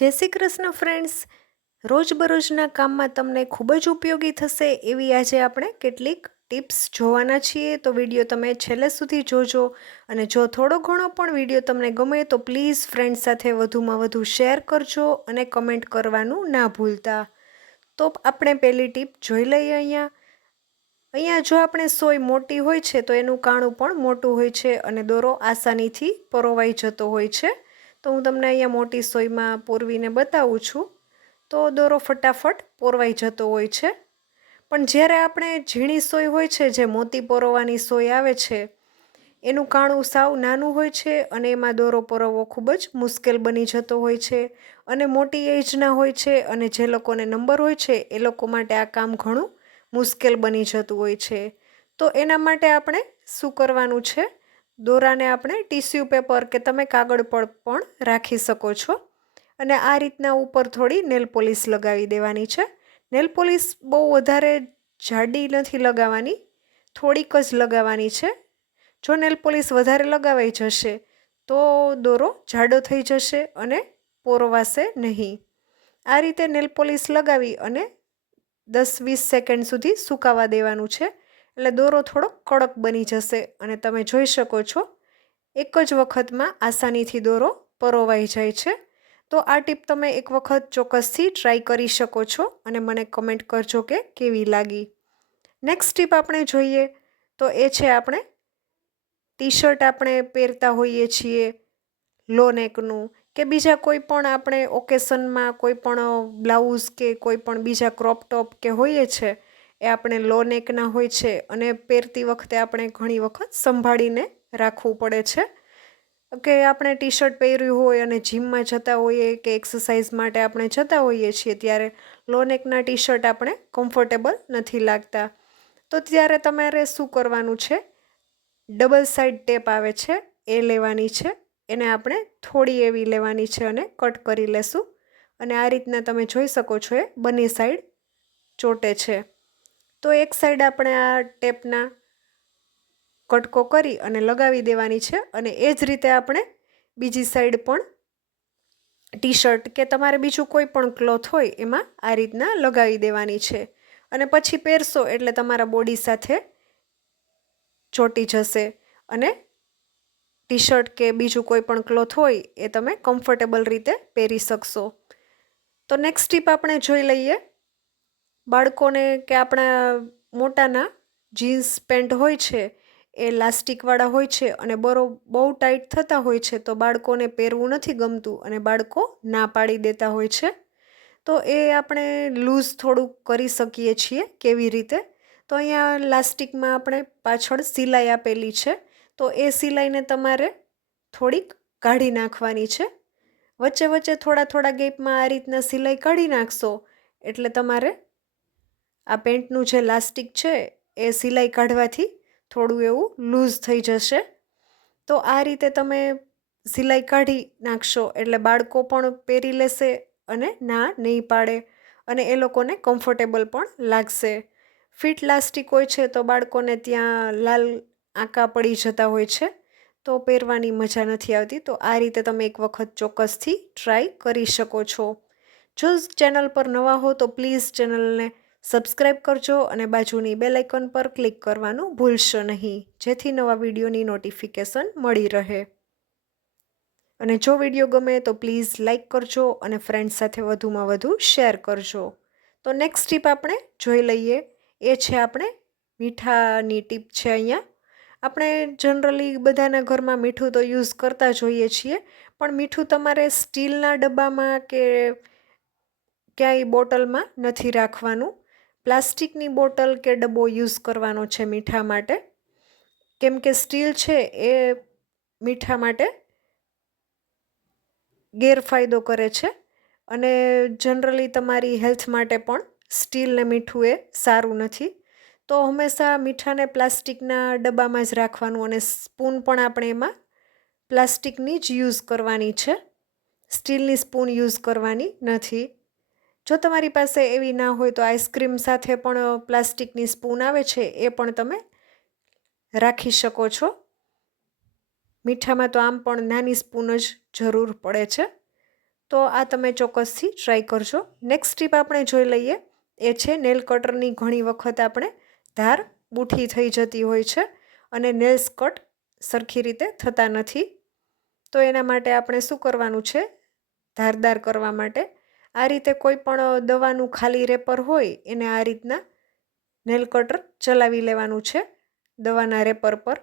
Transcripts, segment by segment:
જય શ્રી કૃષ્ણ ફ્રેન્ડ્સ રોજબરોજના કામમાં તમને ખૂબ જ ઉપયોગી થશે એવી આજે આપણે કેટલીક ટિપ્સ જોવાના છીએ. તો વીડિયો તમે છેલ્લે સુધી જોજો અને જો થોડો ઘણો પણ વીડિયો તમને ગમે તો પ્લીઝ ફ્રેન્ડ્સ સાથે વધુમાં વધુ શેર કરજો અને કમેન્ટ કરવાનું ના ભૂલતા. તો આપણે પહેલી ટીપ જોઈ લઈએ અહીંયા. અહીંયા જો આપણે સોય મોટી હોય છે તો એનું કાણું પણ મોટું હોય છે અને દોરો આસાનીથી પરોવાઈ જતો હોય છે. તો હું તમને અહીંયા મોટી સોયમાં પોરવીને બતાવું છું. તો દોરો ફટાફટ પોરવાઈ જતો હોય છે. પણ જ્યારે આપણે ઝીણી સોય હોય છે, જે મોતી પોરવાની સોય આવે છે, એનું કાણું સાવ નાનું હોય છે અને એમાં દોરો પરોવવો ખૂબ જ મુશ્કેલ બની જતો હોય છે અને મોટી એજના હોય છે અને જે લોકોને નંબર હોય છે, એ લોકો માટે આ કામ ઘણું મુશ્કેલ બની જતું હોય છે. તો એના માટે આપણે શું કરવાનું છે? દોરાને આપણે ટીસ્યુ પેપર કે તમે કાગળ પર પણ રાખી શકો છો. અને આ રીતના ઉપર થોડી નેલ પોલિશ લગાવી દેવાની છે. નેલ પોલિશ બહુ વધારે જાડી નથી લગાવવાની, થોડીક જ લગાવવાની છે. જો નેલ પોલિશ વધારે લગાવાઈ જશે, તો દોરો જાડો થઈ જશે અને પોરવાશે નહીં. આ રીતે નેલ પોલિશ લગાવી અને દસ વીસ સેકન્ડ સુધી સુકાવા દેવાનું છે. એટલે દોરો થોડો કડક બની જશે અને તમે જોઈ શકો છો, એક જ વખતમાં આસાનીથી દોરો પરોવાઈ જાય છે. તો આ ટીપ તમે એક વખત ચોક્કસથી ટ્રાય કરી શકો છો અને મને કમેન્ટ કરજો કે કેવી લાગી. નેક્સ્ટ ટીપ આપણે જોઈએ તો એ છે આપણે ટી શર્ટ આપણે પહેરતા હોઈએ છીએ લો નેકનું કે બીજા કોઈ પણ આપણે ઓકેશનમાં કોઈ પણ બ્લાઉઝ કે કોઈ પણ બીજા ક્રોપ ટોપ કે હોઈએ છે એ આપણે લો નેકના હોય છે અને પહેરતી વખતે આપણે ઘણી વખત સંભાળીને રાખવું પડે છે. કે આપણે ટી શર્ટ પહેર્યું હોય અને જીમમાં જતા હોઈએ કે એક્સરસાઇઝ માટે આપણે જતા હોઈએ છીએ ત્યારે લો નેકના ટી શર્ટ આપણે કમ્ફર્ટેબલ નથી લાગતા. તો ત્યારે તમારે શું કરવાનું છે? ડબલ સાઇડ ટેપ આવે છે, એ લેવાની છે, એને આપણે થોડી એવી લેવાની છે અને કટ કરી લેશું. અને આ રીતના તમે જોઈ શકો છો એ બંને સાઈડ ચોટે છે. તો એક સાઈડ આપણે આ ટેપના કટકો કરી અને લગાવી દેવાની છે અને એ જ રીતે આપણે બીજી સાઈડ પણ ટી શર્ટ કે તમારે બીજું કોઈ પણ ક્લોથ હોય એમાં આ રીતના લગાવી દેવાની છે. અને પછી પહેરશો એટલે તમારા બોડી સાથે ચોટી જશે અને ટી શર્ટ કે બીજું કોઈ પણ ક્લોથ હોય એ તમે કમ્ફર્ટેબલ રીતે પહેરી શકશો. તો નેક્સ્ટ ટીપ આપણે જોઈ લઈએ બાળકોને કે આપણા મોટાના જીન્સ પેન્ટ હોય છે, એ લાસ્ટિકવાળા હોય છે અને બરો, બહુ ટાઈટ થતા હોય છે, તો બાળકોને પહેરવું નથી ગમતું અને બાળકો ના પાડી દેતા હોય છે. તો એ આપણે લૂઝ થોડુંક કરી શકીએ છીએ કેવી રીતે? તો અહીંયા લાસ્ટિકમાં આપણે પાછળ સિલાઈ આપેલી છે, તો એ સિલાઈને તમારે થોડીક કાઢી નાખવાની છે. વચ્ચે વચ્ચે થોડા થોડા ગેપમાં આ રીતના સિલાઈ કાઢી નાખશો, એટલે તમારે આ પેન્ટનું જે લાસ્ટિક છે, એ સિલાઈ કાઢવાથી થોડું એવું લૂઝ થઈ જશે. તો આ રીતે તમે સિલાઈ કાઢી નાખશો એટલે બાળકો પણ પહેરી લેશે અને ના નહીં પાડે અને એ લોકોને કમ્ફર્ટેબલ પણ લાગશે. ફિટ લાસ્ટિક હોય છે તો બાળકોને ત્યાં લાલ આંકા પડી જતા હોય છે, તો પહેરવાની મજા નથી આવતી. તો આ રીતે તમે એક વખત ચોક્કસથી ટ્રાય કરી શકો છો. જો ચેનલ પર નવા હો તો પ્લીઝ ચેનલને સબસ્ક્રાઈબ કરજો અને બાજુની બેલ આઇકન પર ક્લિક કરવાનું ભૂલશો નહીં. જેથી નવા વિડીયોની નોટિફિકેશન મળી રહે. અને જો વીડિયો ગમે તો પ્લીઝ લાઇક કરજો અને ફ્રેન્ડ્સ સાથે વધુમાં વધુ શેર કરજો. તો નેક્સ્ટ ટીપ આપણે જોઈ લઈએ. એ છે આપણે મીઠાની ટીપ છે અહીંયા. આપણે જનરલી બધાના ઘરમાં મીઠું તો યુઝ કરતા જોઈએ છીએ, પણ મીઠું તમારે સ્ટીલના ડબ્બામાં કે ક્યાંય બોટલમાં નથી રાખવાનું. પ્લાસ્ટિકની બોટલ કે ડબ્બો યુઝ કરવાનો છે મીઠા માટે? કેમ કે સ્ટીલ છે એ મીઠા માટે ગેરફાયદો કરે છે. અને જનરલી તમારી હેલ્થ માટે પણ સ્ટીલને મીઠું એ સારું નથી. તો હંમેશા મીઠાને પ્લાસ્ટિકના ડબ્બામાં જ રાખવાનું અને સ્પૂન પણ આપણે એમાં પ્લાસ્ટિકની જ યુઝ કરવાની છે. સ્ટીલની સ્પૂન યુઝ કરવાની નથી. જો તમારી પાસે એવી ના હોય તો આઈસ્ક્રીમ સાથે પણ પ્લાસ્ટિકની સ્પૂન આવે છે, એ પણ તમે રાખી શકો છો. મીઠામાં તો આમ પણ નાની સ્પૂન જ જરૂર પડે છે. તો આ તમે ચોક્કસથી ટ્રાય કરજો. નેક્સ્ટ ટીપ આપણે જોઈ લઈએ, એ છે નેલ કટરની ઘણી વખત આપણે ધાર બૂઠી થઈ જતી હોય છે અને નેલ્સ કટ સરખી રીતે થતા નથી. તો એના માટે આપણે શું કરવાનું છે? ધારદાર કરવા માટે આ રીતે કોઈ પણ દવાનું ખાલી રેપર હોય, એને આ રીતના નેલ કટર ચલાવી લેવાનું છે, દવાના રેપર પર.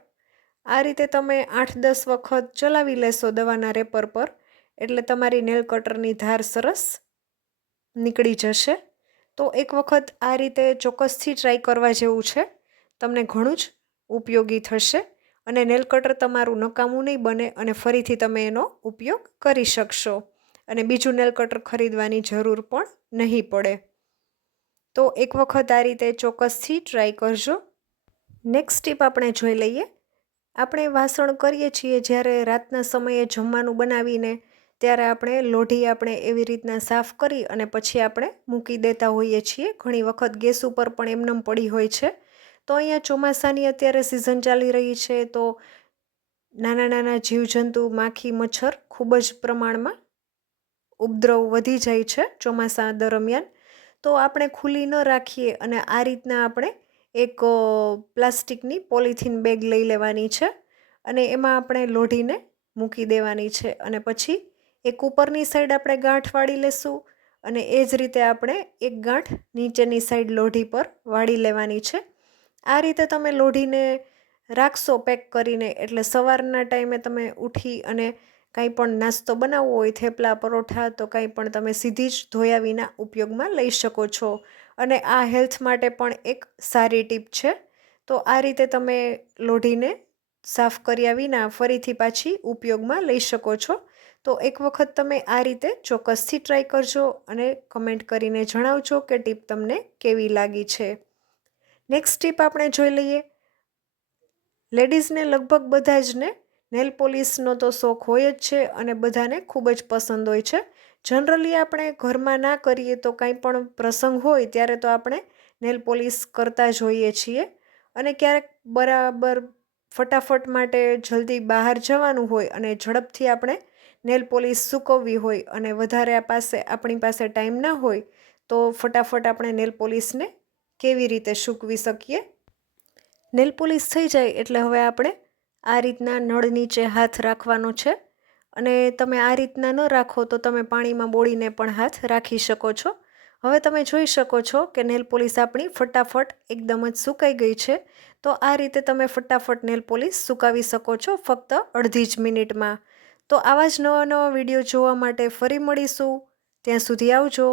આ રીતે તમે આઠ દસ વખત ચલાવી લેશો દવાના રેપર પર, એટલે તમારી નેલ કટરની ધાર સરસ નીકળી જશે. તો એક વખત આ રીતે ચોક્કસથી ટ્રાય કરવા જેવું છે, તમને ઘણું જ ઉપયોગી થશે અને નેલ કટર તમારું નકામું નહીં બને અને ફરીથી તમે એનો ઉપયોગ કરી શકશો. અને બીજું નેલ કટર ખરીદવાની જરૂર પણ નહીં પડે. તો એક વખત આ રીતે ચોક્કસથી ટ્રાય કરજો. નેક્સ્ટ ટીપ આપણે જોઈ લઈએ. આપણે વાસણ કરીએ છીએ જ્યારે રાતના સમયે જમવાનું બનાવીને ત્યારે આપણે લોઢી આપણે એવી રીતના સાફ કરી અને પછી આપણે મૂકી દેતા હોઈએ છીએ. ઘણી વખત ગેસ ઉપર પણ એમનેમ પડી હોય છે. તો અહીંયા ચોમાસાની અત્યારે સિઝન ચાલી રહી છે તો નાના નાના જીવજંતુ, માખી, મચ્છર ખૂબ જ પ્રમાણમાં ઉપદ્રવ વધી જાય છે ચોમાસા દરમિયાન, તો આપણે ખુલ્લી ન રાખીએ અને આ રીતના આપણે એક પ્લાસ્ટિકની પોલિથીન બેગ લઈ લેવાની છે અને એમાં આપણે લોઢીને મૂકી દેવાની છે અને પછી એક ઉપરની સાઈડ આપણે ગાંઠ વાળી લેશું અને એ જ રીતે આપણે એક ગાંઠ નીચેની સાઈડ લોઢી પર વાળી લેવાની છે. આ રીતે તમે લોઢીને રાખશો પેક કરીને એટલે સવારના ટાઈમે તમે ઉઠી અને કાંઈ પણ નાસ્તો બનાવવો હોય, થેપલા, પરોઠા, તો કાંઈ પણ તમે સીધી જ ધોયા વિના ઉપયોગમાં લઈ શકો છો. અને આ હેલ્થ માટે પણ એક સારી ટીપ છે. તો આ રીતે તમે લોઢીને સાફ કર્યા વિના ફરીથી પાછી ઉપયોગમાં લઈ શકો છો. તો એક વખત તમે આ રીતે ચોક્કસથી ટ્રાય કરજો અને કમેન્ટ કરીને જણાવજો કે ટીપ તમને કેવી લાગી છે. નેક્સ્ટ ટીપ આપણે જોઈ લઈએ. લેડીઝને લગભગ બધા જ ને નેલ પોલિશનો તો શોખ હોય જ છે અને બધાને ખૂબ જ પસંદ હોય છે. જનરલી આપણે ઘરમાં ના કરીએ તો કાંઈ પણ પ્રસંગ હોય ત્યારે તો આપણે નેલ પોલિશ કરતા જ હોઈએ છીએ. અને ક્યારેક બરાબર ફટાફટ માટે જલ્દી બહાર જવાનું હોય અને ઝડપથી આપણે નેલ પોલિશ સૂકવવી હોય અને વધારે પાસે આપણી પાસે ટાઈમ ના હોય તો ફટાફટ આપણે નેલ પોલિશને કેવી રીતે સૂકવી શકીએ? નેલ પોલિશ થઈ જાય એટલે હવે આપણે આ રીતના નળ નીચે હાથ રાખવાનો છે અને તમે આ રીતના ન રાખો તો તમે પાણીમાં બોળીને પણ હાથ રાખી શકો છો. હવે તમે જોઈ શકો છો કે નેલ પોલિશ આપણી ફટાફટ એકદમ જ સુકાઈ ગઈ છે. તો આ રીતે તમે ફટાફટ નેલ પોલિશ સુકાવી શકો છો ફક્ત અડધી જ મિનિટમાં. તો આવા જ નવા નવા વીડિયો જોવા માટે ફરી મળીશું. ત્યાં સુધી આવજો.